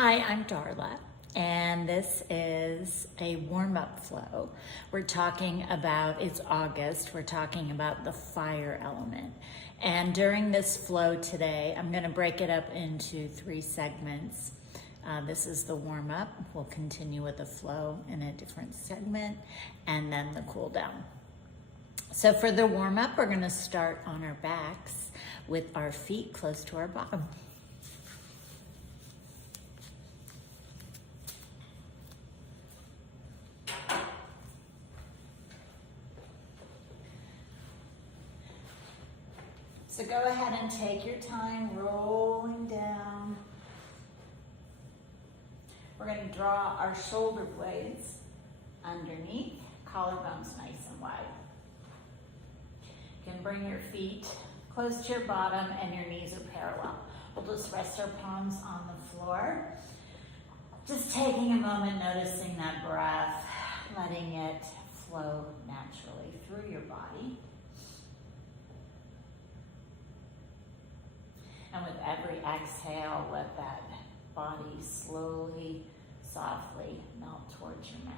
Hi, I'm Darla, and this is a warm-up flow. We're talking about, it's August, we're talking about the fire element. And during this flow today, I'm going to break it up into 3 segments. This is the warm-up. We'll continue with the flow in a different segment, and then the cool down. So for the warm-up, we're going to start on our backs with our feet close to our bottom. So go ahead and take your time rolling down. We're going to draw our shoulder blades underneath, collarbones nice and wide. You can bring your feet close to your bottom and your knees are parallel. We'll just rest our palms on the floor. Just taking a moment, noticing that breath, letting it flow naturally through your body. And with every exhale, let that body slowly, softly melt towards your mat.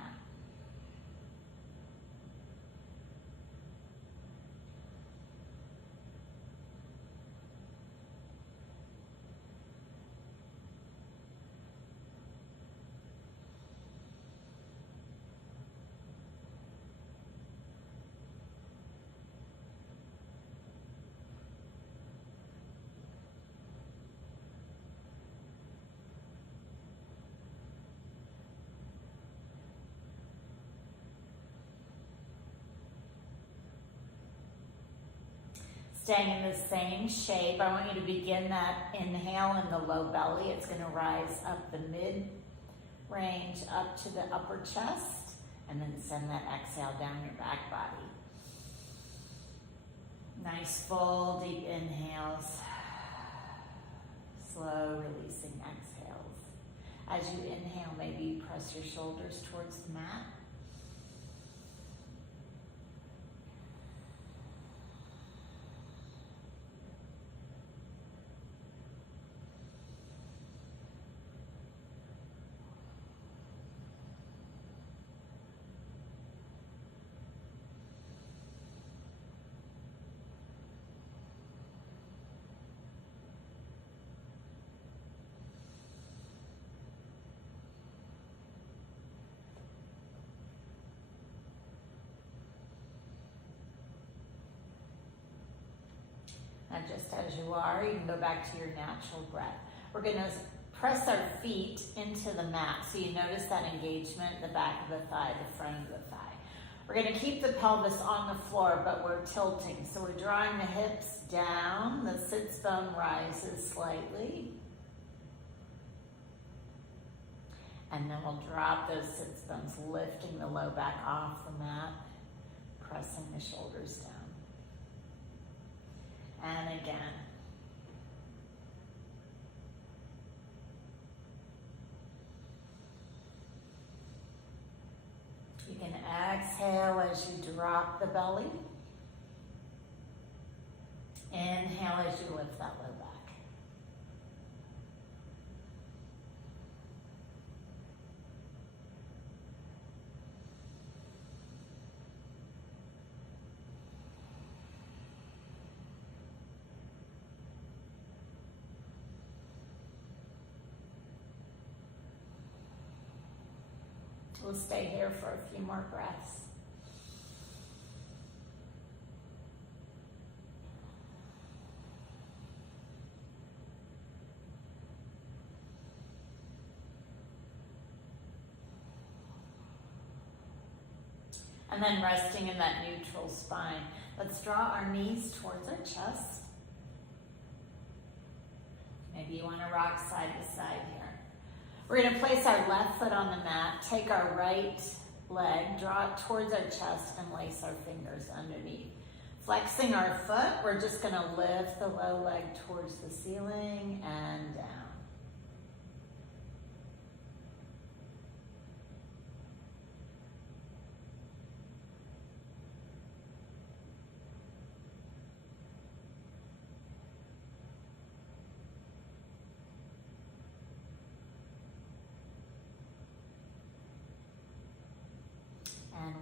Staying in the same shape, I want you to begin that inhale in the low belly. It's going to rise up the mid-range up to the upper chest, and then send that exhale down your back body. Nice full deep inhales, slow releasing exhales. As you inhale, maybe you press your shoulders towards the mat. Now just as you are, you can go back to your natural breath. We're going to press our feet into the mat. So you notice that engagement, the back of the thigh, the front of the thigh. We're going to keep the pelvis on the floor, but we're tilting. So we're drawing the hips down. The sits bone rises slightly. And then we'll drop those sits bones, lifting the low back off the mat, pressing the shoulders down. And again. You can exhale as you drop the belly. Inhale as you lift that low back. We'll stay here for a few more breaths. And then resting in that neutral spine. Let's draw our knees towards our chest. Maybe you want to rock side to side here. We're going to place our left foot on the mat, take our right leg, draw it towards our chest, and lace our fingers underneath. Flexing our foot, we're just going to lift the low leg towards the ceiling and down.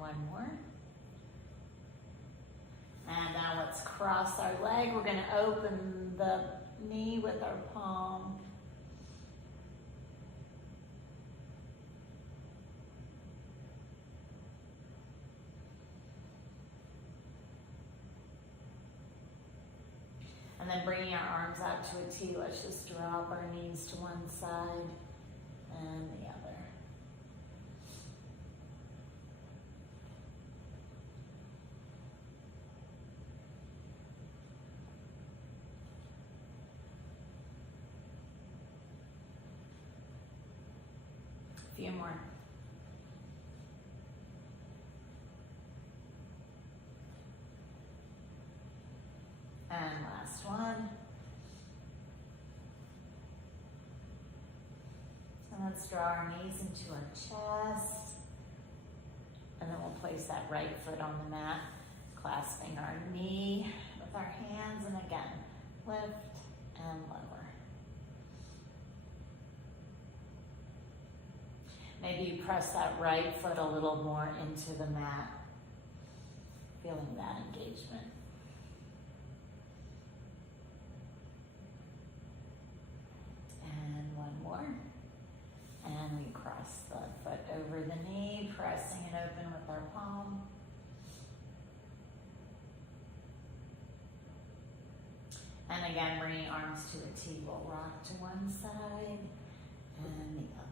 one more. And now let's cross our leg. We're gonna open the knee with our palm. And then bringing our arms out to a T, let's just drop our knees to one side and the other. A few more. And last one. So let's draw our knees into our chest. And then we'll place that right foot on the mat, clasping our knee with our hands. And again, lift and lower. Maybe you press that right foot a little more into the mat, feeling that engagement. And one more. And we cross the foot over the knee, pressing it open with our palm. And again, bringing arms to a T, we'll rock to one side and the other.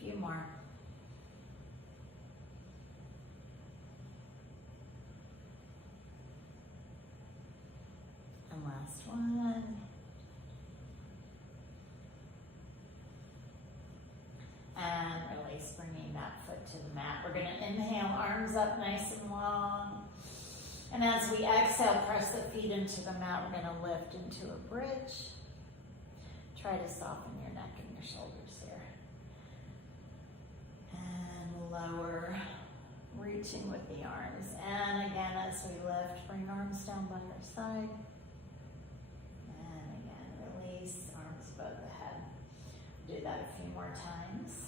Few more. And last one. And release, bringing that foot to the mat. We're going to inhale, arms up nice and long. And as we exhale, press the feet into the mat. We're going to lift into a bridge. Try to soften your neck and your shoulders here. And lower, reaching with the arms. And again, as we lift, bring arms down by our side. And again, release, arms above the head. Do that a few more times.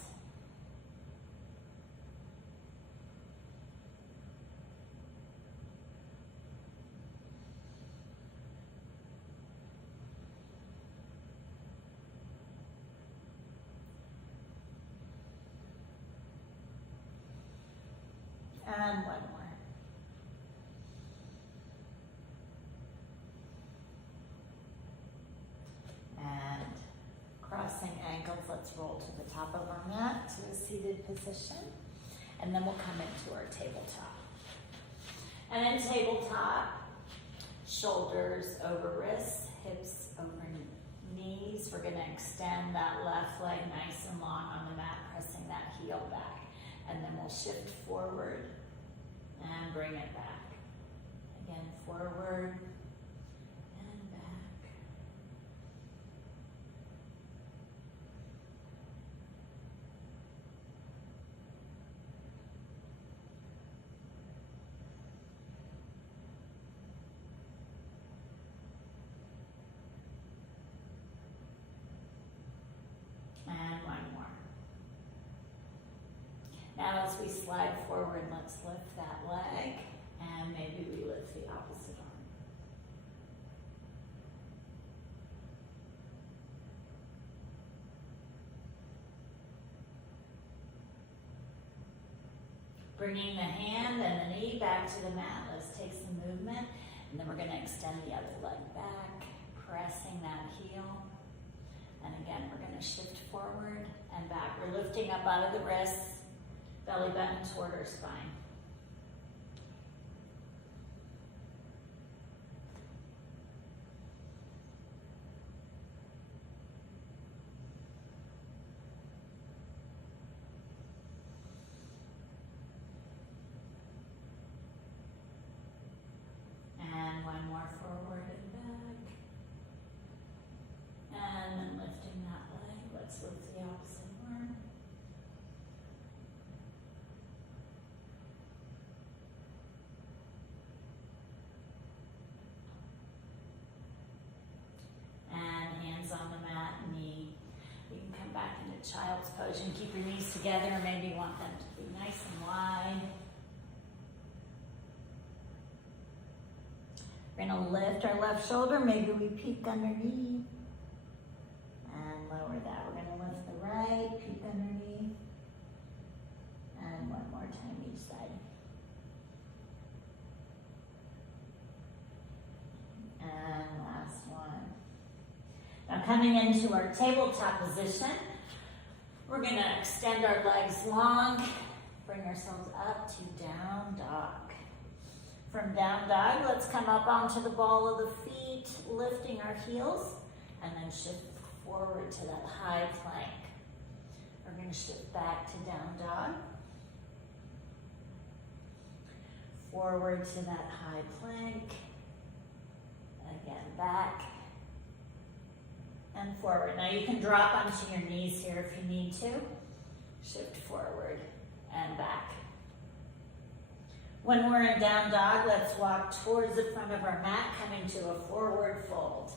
And one more. And crossing ankles, let's roll to the top of our mat to a seated position. And then we'll come into our tabletop. And in tabletop, shoulders over wrists, hips over knees. We're going to extend that left leg nice and long on the mat, pressing that heel back. And then we'll shift forward and bring it back. Again, forward and back. And one more. Now as we slide forward, let's lift that leg, and maybe we lift the opposite arm. Bringing the hand and the knee back to the mat, let's take some movement, and then we're going to extend the other leg back, pressing that heel. And again, we're going to shift forward and back. We're lifting up out of the wrists, belly button toward our spine. And one more forward and back. And then lifting that leg. Let's lift the opposite. child's pose. You can keep your knees together, or maybe you want them to be nice and wide. We're going to lift our left shoulder. Maybe we peek underneath and lower that. We're going to lift the right, peek underneath, and one more time each side. And last one. Now coming into our tabletop position, we're going to extend our legs long, bring ourselves up to down dog. From down dog, let's come up onto the ball of the feet, lifting our heels, and then shift forward to that high plank. We're going to shift back to down dog. Forward to that high plank. Again, back and forward. Now you can drop onto your knees here if you need to. Shift forward and back. When we're in down dog, let's walk towards the front of our mat, coming to a forward fold.